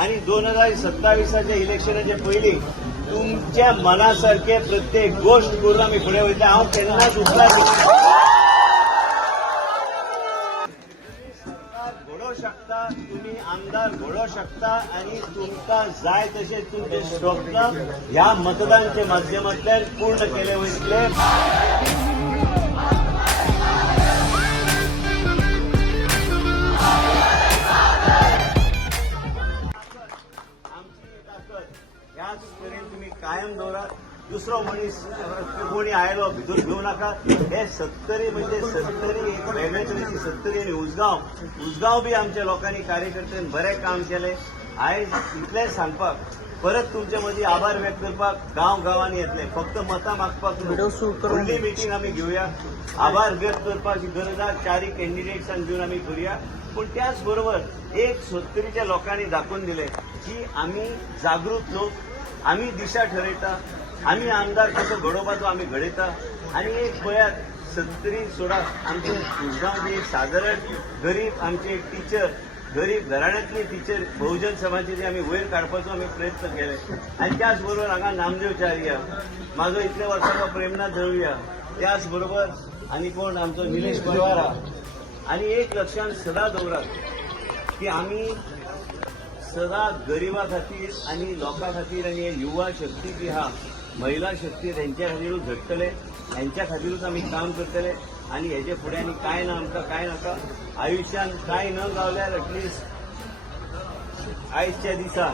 आणि 2027च्या इलेक्शनाचे पयलीं तुमच्या मनासारखे प्रत्येक गोष्ट करून आमी फुडें वयतले. हांव केन्नाच उपकार घडोवंक शकता, तुम्ही आमदार घडोवंक शकता आणि तुमकां जाय तशें तुमचे स्वप्न ह्या मतदानाच्या माध्यमांतल्यान पूर्ण केले वयतले. ह्याच पर्यंत तुम्ही कायम दवरात. दुसरो मनीस कोणी आयलो भितर घेऊ नका. हे 70 म्हणजे 70 एक वेगळे तरेची 70 आणि उसगांव बी आमच्या लोकांनी कार्यकर्त्यांनी बरें काम केले. आयज इतलेंच सांगपाक परत तुमचे मदीं आभार व्यक्त करपाक गांवांनी येतले. फक्त मतां मागपाक व्हडली मिटींग आमी घेवया. आभार व्यक्त करपाची गरज आसा. 4 कॅन्डिडेट्सांक घेवन आमी करुया. पूण त्याच बरोबर एक 70च्या लोकांनी दाखोवन दिले की आमी जागृत लोक, आमी दिशा ठरयता, आमी आमदार कसो घडोवपाचो आमी घडयता. आनी एक पळयात 70 सोडा आमचे उसगांवची एक सादारण गरीब आमचे एक टिचर, गरीब घराण्यांतली टिचर बहुजन समाजाची आमी वयर काडपाचो आमी प्रयत्न केले. आनी त्याच बरोबर हांगा नामदेव च्यारिया, म्हाजो इतल्या वर्सांचो प्रेमनाथ दळविया, त्याच बरोबर आनी कोण आमचो निलेश पवार आहा. आनी एक लक्षात सदां दवरात की आमी सदां गरिबा खातीर आनी लोकां खातीर आनी युवा शक्ती जी आहा, महिला शक्ती त्यांच्या खातीरूच झटतले, यांच्या खातीरूच आमी काम करतले. आनी हेजे फुडें आनी कांय ना, आमकां कांय नाका. आयुश्यान कांय न गावल्यार एटलिस्ट आयजच्या दिसा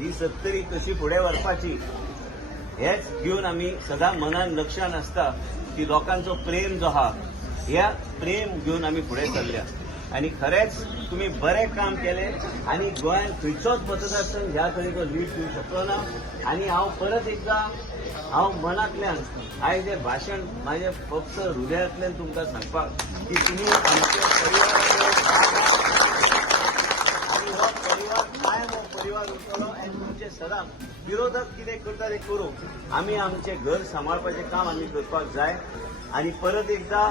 ही 70 कशी फुडें व्हरपाची हेच घेवन आमी सदां मनान लक्षान आसता की लोकांचो प्रेम जो आहा ह्या प्रेम घेवन आमी फुडें चल्ल्या. आणि खरेंच तुम्ही बरें काम केले. आणि गोंयांत खंयचोच मतदारसंघ ह्या तरेचो लीड दिवंक शकलो ना. आणि हांव परत एकदां मनांतल्यान आयज हें भाशण म्हाजें फक्त हृदयांतल्यान तुमकां सांगपाक की तुमी आमचे परिवार आनी हो परिवार कायम हो परिवार उरतलो. आनी तुमचे सदां विरोधक कितें करता तें करूं, आमी आमचें घर सांबाळपाचें काम आमी करपाक जाय. आनी परत एकदां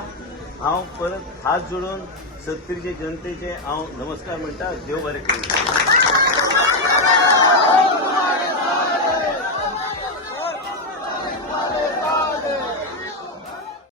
हांव परत हात जोडून 70चे जनतेचे हांव नमस्कार म्हणटा. देव बरें करूं.